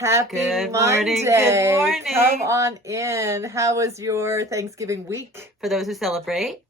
Happy Good Monday. morning. Good morning. Come on in. How was your Thanksgiving week? For those who celebrate.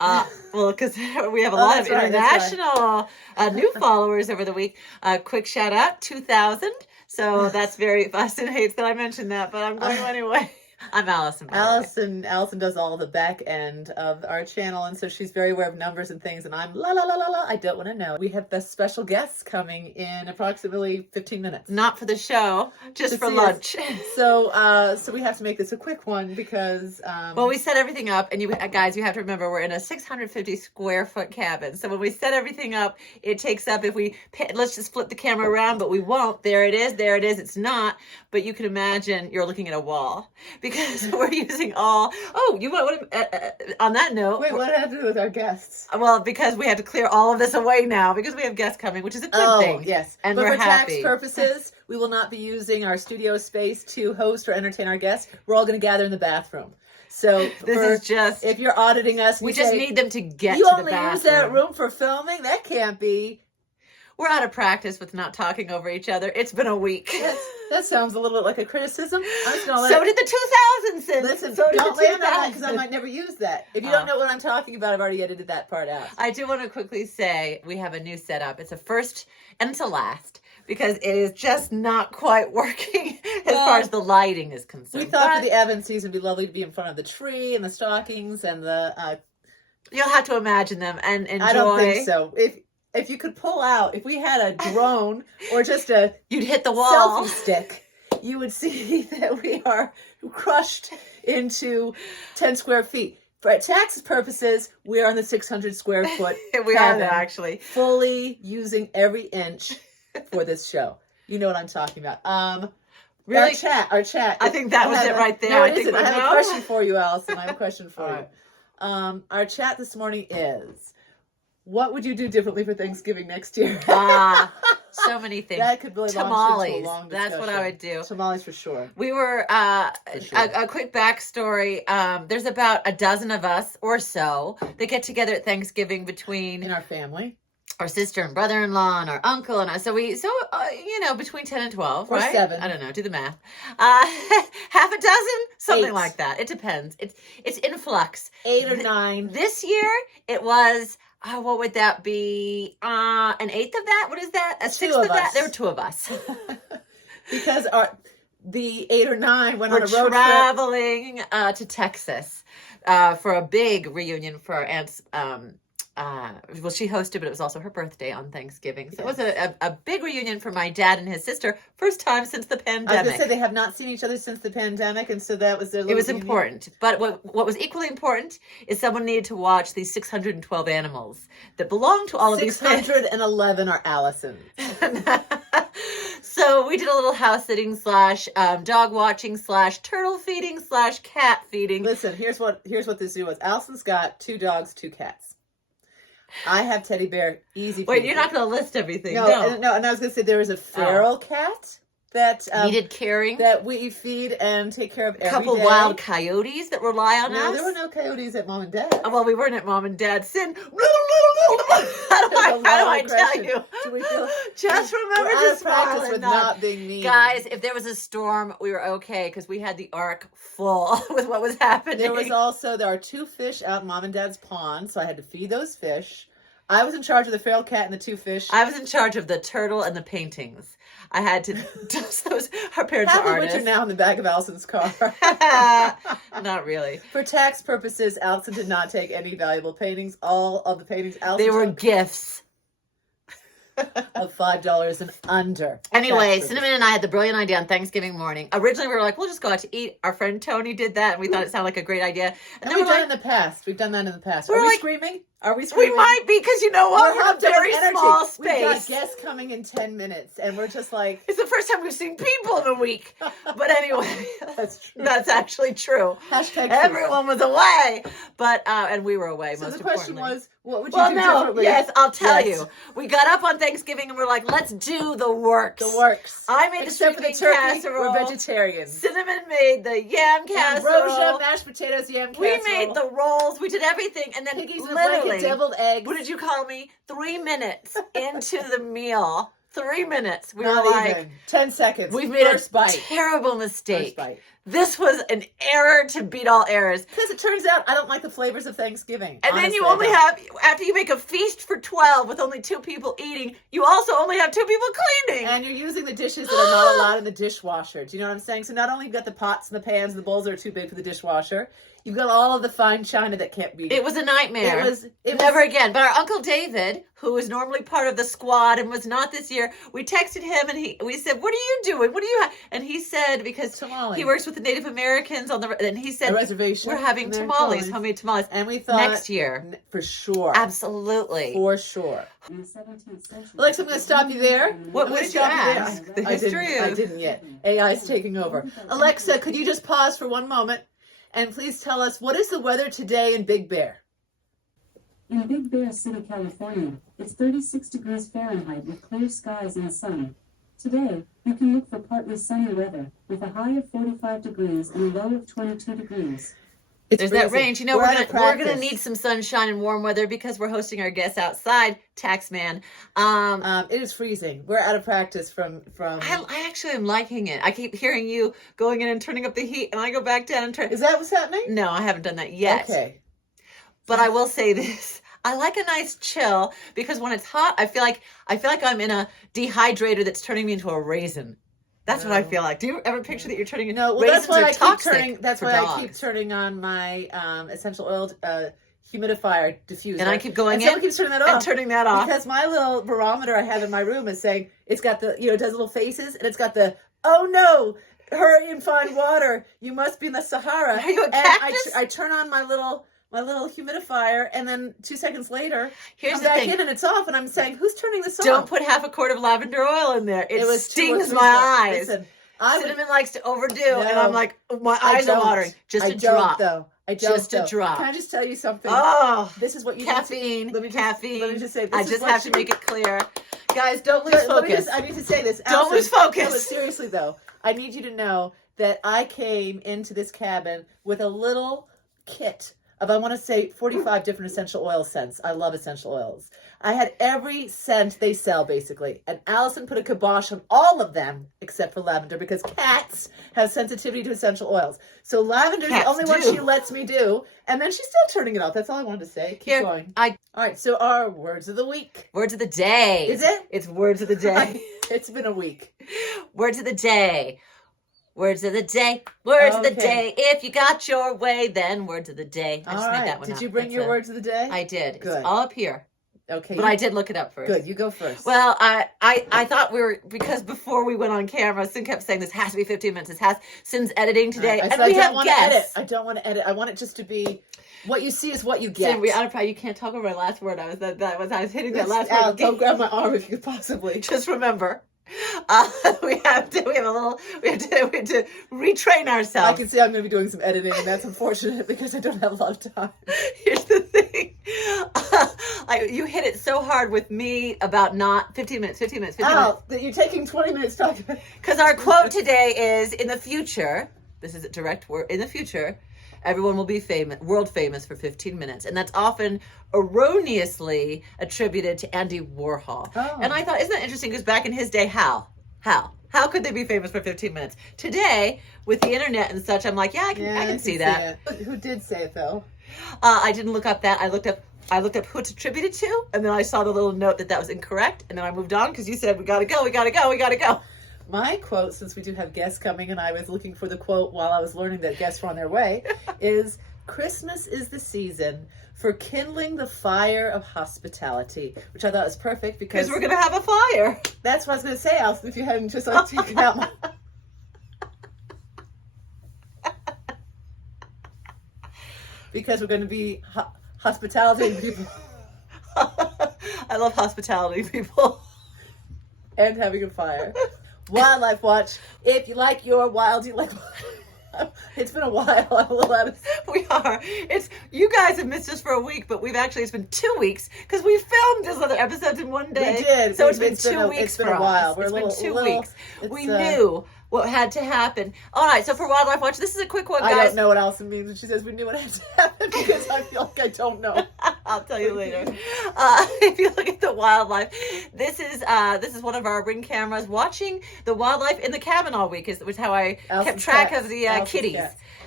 Well, because we have a Oh, lot of that's right, international new followers over the week. Quick shout out, 2,000. So that's very fascinating that I mentioned that, but I'm going anyway. I'm Allison, by the way. Allison does all the back end of our channel, and so she's very aware of numbers and things, and I'm la la la la la. I don't want to know. We have the special guests coming in approximately 15 minutes. Not for the show, just for lunch. So we have to make this a quick one because well, we set everything up, and you guys, you have to remember we're in a 650 square foot cabin. So when we set everything up, it takes up, if we let's just flip the camera around, but we won't. There it is. There it is. It's not, but you can imagine you're looking at a wall because we're using all. Oh, you want on that note. Wait, what had to do with our guests? Well, because we had to clear all of this away now because we have guests coming, which is a good thing. Oh, yes. And but we're for happy. tax purposes, we will not be using our studio space to host or entertain our guests. We're all going to gather in the bathroom. So this is just, if you're auditing us, we just need them to get you to the only bathroom. use that room for filming? That can't be. We're out of practice with not talking over each other. It's been a week. That sounds a little bit like a criticism. So did the 2000s. Listen, so don't land on that because I might never use that. If you don't know what I'm talking about, I've already edited that part out. I do want to quickly say we have a new setup. It's a first and it's a last because it is just not quite working as far as the lighting is concerned. We thought for the Advent season it'd be lovely to be in front of the tree and the stockings and the... You'll have to imagine them and enjoy. I don't think so. If you could pull out, if we had a drone or just a you'd hit the wall selfie stick, you would see that we are crushed into 10 square feet. For tax purposes, we are on the 600 square foot. We are there, actually. Fully using every inch for this show. You know what I'm talking about. Really? Our chat. I think that was it right there. No, it isn't. I have a question for you, Allison. I have a question for you. Right. Our chat this morning is, what would you do differently for Thanksgiving next year? So many things. That could really tamales. Into a long That's what I would do. Tamales for sure. We were a quick backstory. There's about a dozen of us or so that get together at Thanksgiving between in our family, our sister and brother-in-law and our uncle and us. So between 10 and 12, or right? 7. I don't know. Do the math. Half a dozen, something 8. like that. It depends. It's in flux. 8 or 9. This year it was. What would that be? An eighth of that? What is that? A sixth of that? There were 2 of us. Because the 8 or 9 went on a road trip. Traveling to Texas for a big reunion for our aunt's. Well, she hosted, but it was also her birthday on Thanksgiving. So it was a big reunion for my dad and his sister. First time since the pandemic. I was going to say they have not seen each other since the pandemic, and so that was their little It was reunion. important. But what was equally important is someone needed to watch these 612 animals that belong to all of these 611 are Allison's. So we did a little house sitting / dog watching / turtle feeding / cat feeding. Listen, here's what this was. Allison's got 2 dogs, 2 cats. I have teddy bear, easy. Wait, you're not going to list everything. No. And I was going to say there was a feral cat that needed caring, that we feed and take care of every day. A couple wild coyotes that rely on us. No, there were no coyotes at Mom and Dad. Well, we weren't at Mom and Dad's. How do I tell you? Just remember to smile with not being mean. Guys, if there was a storm, we were okay because we had the ark full with what was happening. There are 2 fish out in Mom and Dad's pond, so I had to feed those fish. I was in charge of the feral cat and the 2 fish. I was in charge of the turtle and the paintings. I had to dust those. Our parents are artists. Which are now in the back of Allison's car. Not really. For tax purposes, Allison did not take any valuable paintings. All of the paintings they were gifts. Of $5 and under. Anyway, Cinnamon and I had the brilliant idea on Thanksgiving morning. Originally, we were like, we'll just go out to eat. Our friend Tony did that, and we thought it sounded like a great idea. And then we've done it in the past. We've done that in the past. Are we screaming? Are we screaming? We might be, because you know what? We're in a very small space. We've got guests coming in 10 minutes, and we're just like... It's the first time we've seen people in a week. But anyway, that's true. That's actually true. Hashtag everyone was away. But, and we were away, so most importantly. So the question was, what would you do differently? Yes, I'll tell you. We got up on Thanksgiving, and we're like, let's do the works. The works. I made Except the for the turkey, casserole. we're vegetarian. Cinnamon made the yam casserole. Ambrosia, mashed potatoes, yam casserole. We made the rolls. We did everything. And then Piggies literally, with deviled eggs. What did you call me? 3 minutes into the meal, 3 minutes. We Not were like, even 10 seconds. we've made First a bite. terrible mistake. First bite. This was an error to beat all errors. Because it turns out I don't like the flavors of Thanksgiving. And then you Honestly, only I don't. have, after you make a feast for 12 with only 2 people eating, you also only have 2 people cleaning. And you're using the dishes that are not allowed in the dishwasher. Do you know what I'm saying? So not only you've got the pots and the pans and the bowls that are too big for the dishwasher, you've got all of the fine china that can't be. It was a nightmare. It was Never again. But our Uncle David, who is normally part of the squad and was not this year, we texted him and we said, "What are you doing? What do you have?" And he said, because Tamale. he works with the Native Americans and he said, A reservation. "We're having tamales, homemade tamales." And we thought next year. For sure. Absolutely. For sure. Alexa, I'm going to stop you there. What did you ask? The history I of... didn't yet. AI is taking over. Alexa, could you just pause for one moment and please tell us, what is the weather today in Big Bear? In Big Bear City, California, it's 36 degrees Fahrenheit with clear skies and sun. Today, you can look for partly sunny weather with a high of 45 degrees and a low of 22 degrees. There's that range. You know, We're we're gonna practice. need some sunshine and warm weather because we're hosting our guests outside, Taxman. It is freezing. We're out of practice from I actually am liking it. I keep hearing you going in and turning up the heat, and I go back down and turn. Is that what's happening? No, I haven't done that yet. Okay. But I will say this. I like a nice chill because when it's hot, I feel like I'm in a dehydrator that's turning me into a raisin. That's what I feel like. Do you ever picture that you're turning into No, well, raisins? that's why are I keep toxic turning. That's for why dogs. I keep turning on my essential oil humidifier diffuser. And I keep going and in someone keeps turning that off. and turning that off. Because my little barometer I have in my room is saying it's got the, it does little faces and it's got the, oh no, hurry and find water. You must be in the Sahara. Are you a and cactus? I turn on my little humidifier, and then 2 seconds later, Here's come the back thing. in and it's off, and I'm saying, who's turning this off? Don't put half a quart of lavender oil in there. It, was 2 or stings 3 my eyes. Listen, Cinnamon likes to overdo, and No. I'm like, my eyes are watering. Just a drop. Though. I don't, Just a though. drop. Can I just tell you something? Oh, This is what you caffeine. Let me just, Caffeine. Let me just say. This I is just what have to you- make it clear, guys. Don't lose Let me focus. I need to say this. Don't lose focus. No, but seriously though, I need you to know that I came into this cabin with a little kit of, I want to say, 45 different essential oil scents. I love essential oils. I had every scent they sell, basically. And Allison put a kibosh on all of them, except for lavender, because cats have sensitivity to essential oils. So lavender is the Cats only one do. she lets me do. And then she's still turning it off. That's all I wanted to say. Keep Here, going. I All right, so our words of the week. words of the day. Is it? It's words of the day. It's been a week. Words of the day. Words of the day. Words of the Okay. day. If you got your way, then words of the day. I All just made right. that one Did up. you bring That's your it. words of the day? I did. Good. It's all up here. Okay. But I did look it up first. Good. You go first. Well, I thought we were, because before we went on camera, Sin kept saying this has to be 15 minutes. This has, Sin's editing today. I And said I we don't have want to edit. guests. I don't want to edit. I want it just to be what you see is what you get. Sin, you can't talk over my last word. I was hitting that last Al, word. don't grab my arm if you could possibly. Just remember, we have to retrain I ourselves. can see I'm going to be doing some editing, and that's unfortunate because I don't have a lot of time. Here's the thing. You hit it so hard with me about not 15 minutes. Al, that you're taking 20 minutes talking about. Because our quote today is, in the future, this is a direct word, in the future, everyone will be famous, world famous for 15 minutes. And that's often erroneously attributed to Andy Warhol. Oh. And I thought, isn't that interesting? Because back in his day, how could they be famous for 15 minutes? Today, with the internet and such, I'm like, yeah, I can see that. Who did say it, though? I didn't look up that. I looked up who it's attributed to, and then I saw the little note that was incorrect, and then I moved on because you said, we gotta go. My quote, since we do have guests coming, and I was looking for the quote while I was learning that guests were on their way, is Christmas is the season for kindling the fire of hospitality, which I thought was perfect because Because we're gonna have a fire. that's what I was going to say, Alison, if you hadn't just like taken out my... Because we're going to be hospitality people I love hospitality, people. and having a fire. Wildlife Watch. If you like your wild, you like... It's been a while. I'm a little out of... We are. You guys have missed us for a week, but it's been 2 weeks because we filmed this other episodes in one day. We did. So it's been It's 2 weeks. It's been for a while. us. We're It's a been little, 2 weeks. it's, We knew what had to happen. All right. So for Wildlife Watch, this is a quick one, I guys. don't know what Alison means when she says we knew what had to happen because I feel like I don't know. I'll tell you later. If you look at the wildlife, this is one of our Ring cameras watching the wildlife in the cabin all week. Was how I kept track of the kitties.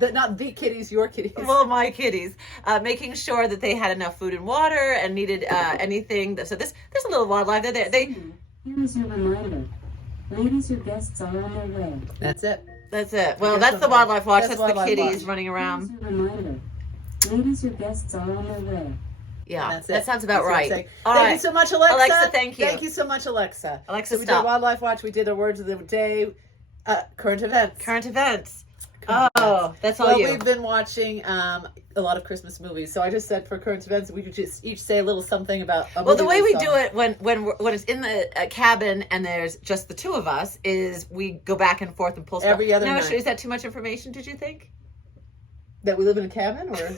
Not the kitties, your kitties. Well, my kitties, making sure that they had enough food and water and needed anything. So there's a little wildlife there. Here is your reminder. Ladies, your guests are on their way. That's it. That's it. Well, that's the wildlife watch. That's the wildlife kitties watch. running around. Here's your reminder. Ladies, your guests are on their way. Yeah, That's it. that sounds about That's what I'm right. saying. All Thank right. you so much, Alexa. Alexa, thank you. Thank you so much, Alexa. Alexa, so we stop. did Wildlife Watch. We did a Words of the Day, current events. Current events. Current events. That's all well, you. we've been watching a lot of Christmas movies. So I just said for current events, we could just each say a little something about a Well, movie the way we saw. do it when it's in the cabin and there's just the two of us is we go back and forth and pull stuff. Every other now, night. is that too much information? Did you think? That we live in a cabin, or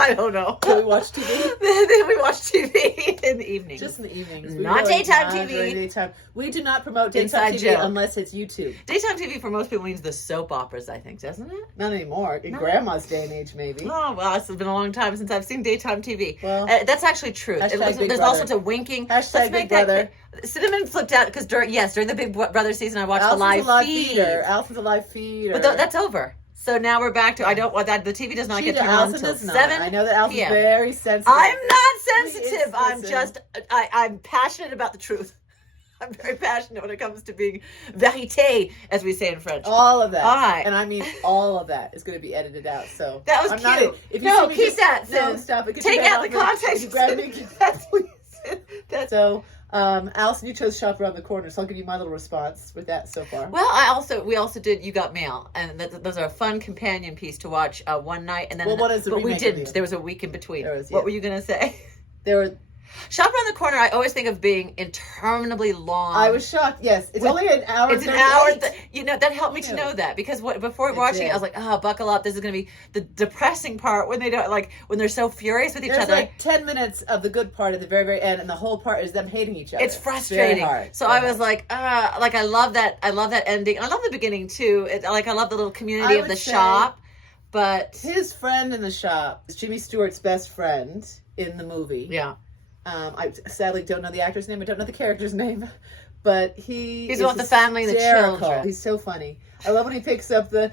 I don't know. do we watch TV? Then we watch TV in the evening. Just in the evenings. Not daytime not TV. during daytime. We do not promote daytime Inside TV joke. unless it's YouTube. Daytime TV for most people means the soap operas, I think, doesn't it? Not anymore. In No. Grandma's day and age, maybe. Oh, well, it's been a long time since I've seen daytime TV. Well, That's actually true. hashtag Big There's all Brother. sorts of winking. Hashtag Let's make Big Brother. that. Cinnamon flipped out because during the Big Brother season, I watched Allison's the a live feed. feeder. Allison's a live feeder. But that's over. So now we're back to I don't want that. The TV does not get turned on Allison until does not. 7 I know that Allison's p.m. very sensitive. I'm not Please sensitive. I'm listen. just I'm passionate about the truth. I'm very passionate when it comes to being vérité, as we say in French. All of that. All right. And I mean, all of that is going to be edited out. So That was I'm cute. Not, if you No, see me keep just- that. No, So stop it. Get take your head out off the me. context. You grab me. That's That's So, Allison, you chose Shop Around the Corner, so I'll give you my little response with that so far. well. We also did You Got Mail, and those are a fun companion piece to watch one night, and then. Well, what is the but we remake of didn't. You? There was a week in between. There was, What yeah. were you gonna say? There were. Shop Around the Corner. I always think of being interminably long. I was shocked. Yes, it's With- only an hour. It's and an hour. 38. That helped me to Ew. know that because before It watching, did. I was like, "Oh, buckle up! This is going to be the depressing part when they don't when they're so furious with each There's other." like 10 minutes of the good part at the very, very end, and the whole part is them hating each other. It's frustrating. Very hard. So Very I was hard. I love that. I love that ending. I love the beginning too. I love the little community I of would the say- shop. But His friend in the shop is Jimmy Stewart's best friend in the movie. yeah, I sadly don't know the actor's name. I don't know the character's name. But he's about the family and the hysterical. children. He's so funny. I love when he picks up the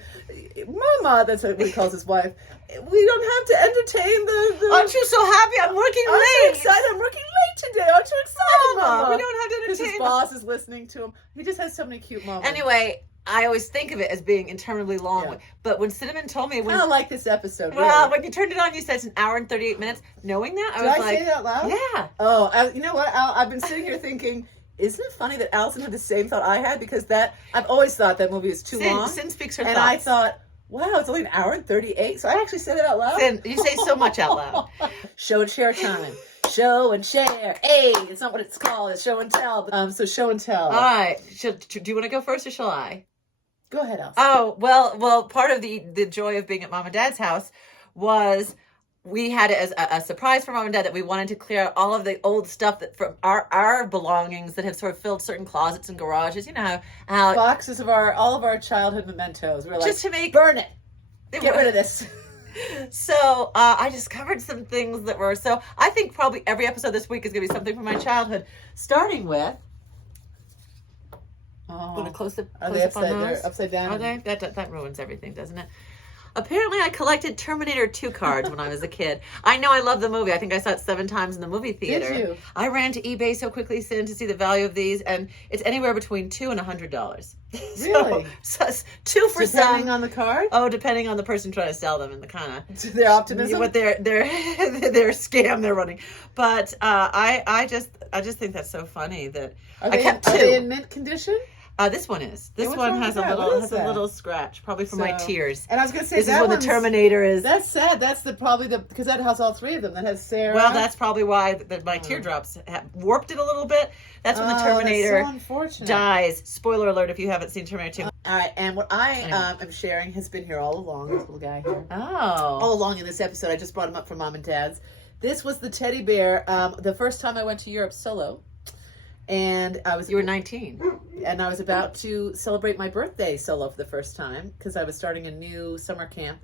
Mama. That's what he calls his wife. We don't have to entertain the Aren't you so happy? I'm working I'm so late. excited. I'm working late today. Aren't you excited, Mama? We don't have to Because his entertain. boss is listening to him. He just has so many cute moments. Anyway, I always think of it as being interminably long. Yeah. But when Cinnamon told me, kind of like this episode. well, really. when you turned it on, you said it's an hour and 38 minutes. Knowing that, I Did was I like, say that out loud? yeah. Oh, you know what? I've been sitting here thinking, isn't it funny that Allison had the same thought I had? Because I've always thought that movie was too long. Sin speaks her And thoughts. I thought, wow, it's only an hour and 38. So I actually said it out loud. Sin, you say so much out loud. Show and share time. Show and share. Hey, it's not what it's called. It's show and tell. So show and tell. All right. Do you want to go first or shall I? Go ahead, Allison. Oh, well, part of the joy of being at Mom and Dad's house was we had it as a surprise for Mom and Dad that we wanted to clear out all of the old stuff that from our belongings that have sort of filled certain closets and garages. You know how Boxes of all of our childhood mementos. We're like, just to make burn it. Get rid of this. So I discovered some things that were so. I think probably every episode this week is going to be something from my childhood, starting with. Oh. Want to close up Are on they upside, those? they're upside down? Are they? That ruins everything, doesn't it? Apparently, I collected Terminator 2 cards when I was a kid. I know I love the movie. I think I saw it 7 times in the movie theater. Did you? I ran to eBay so quickly, Sin, to see the value of these, and it's anywhere between $2 and $100. Really? So it's 2 for Depending some. on the card? Oh, depending on the person trying to sell them and the kind of Their optimism? what their scam they're running. But I just think that's so funny that Are I they, kept are 2. they in mint condition? This one is. This what's one wrong has with a that? little What is that? scratch, probably from my So- tears. And I was going to say, This is that when the one's- Terminator is. That's sad. That's because that has all 3 of them. That has Sarah. Well, that's probably why my teardrops have warped it a little bit. That's when the Terminator That's so unfortunate. dies. Spoiler alert if you haven't seen Terminator 2. All right, and what I am sharing has been here all along. This little guy here. Oh. All along in this episode, I just brought him up from Mom and Dad's. This was the teddy bear. The first time I went to Europe solo, and You were 19. and I was about to celebrate my birthday solo for the first time because I was starting a new summer camp,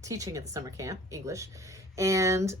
teaching at the summer camp, English. And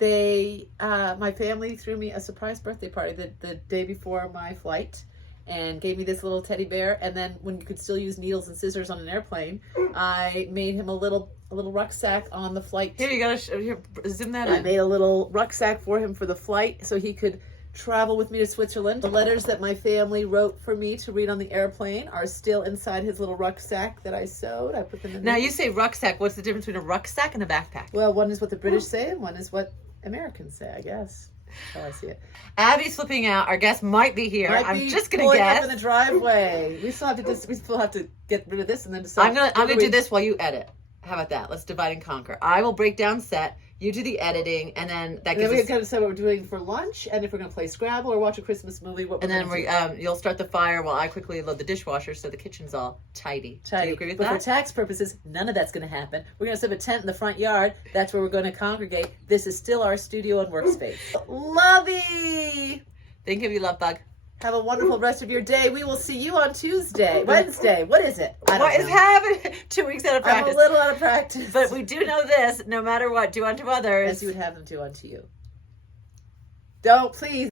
my family threw me a surprise birthday party the day before my flight, and gave me this little teddy bear. And then when you could still use needles and scissors on an airplane, I made him a little rucksack on the flight. Here, you gotta here, zoom that I in. made a little rucksack for him for the flight so he could travel with me to Switzerland. The letters that my family wrote for me to read on the airplane are still inside his little rucksack that I sewed. I put them in Now there. you say rucksack. What's the difference between a rucksack and a backpack? Well, one is what the British say and one is what Americans say, I guess. That's how I see it. Abby's flipping out. Our guest might be here. I'm just gonna pulling guess. up in the driveway. We still have to get rid of this and then decide. I'm gonna do this while you edit. How about that? Let's divide and conquer. I will break down set. You do the editing, and then that And then gives we us. can decide what we're doing for lunch, and if we're going to play Scrabble or watch a Christmas movie. And then you'll start the fire while I quickly load the dishwasher so the kitchen's all tidy. Do you agree with But that? for tax purposes, none of that's going to happen. We're going to set up a tent in the front yard. That's where we're going to congregate. This is still our studio and workspace. Lovey! Thank you, love bug. Have a wonderful rest of your day. We will see you on Wednesday. What is it? I don't What is know. happening? 2 weeks out of I'm practice. a little out of practice. But we do know this: no matter what, do unto others as you would have them do unto you. Don't, please.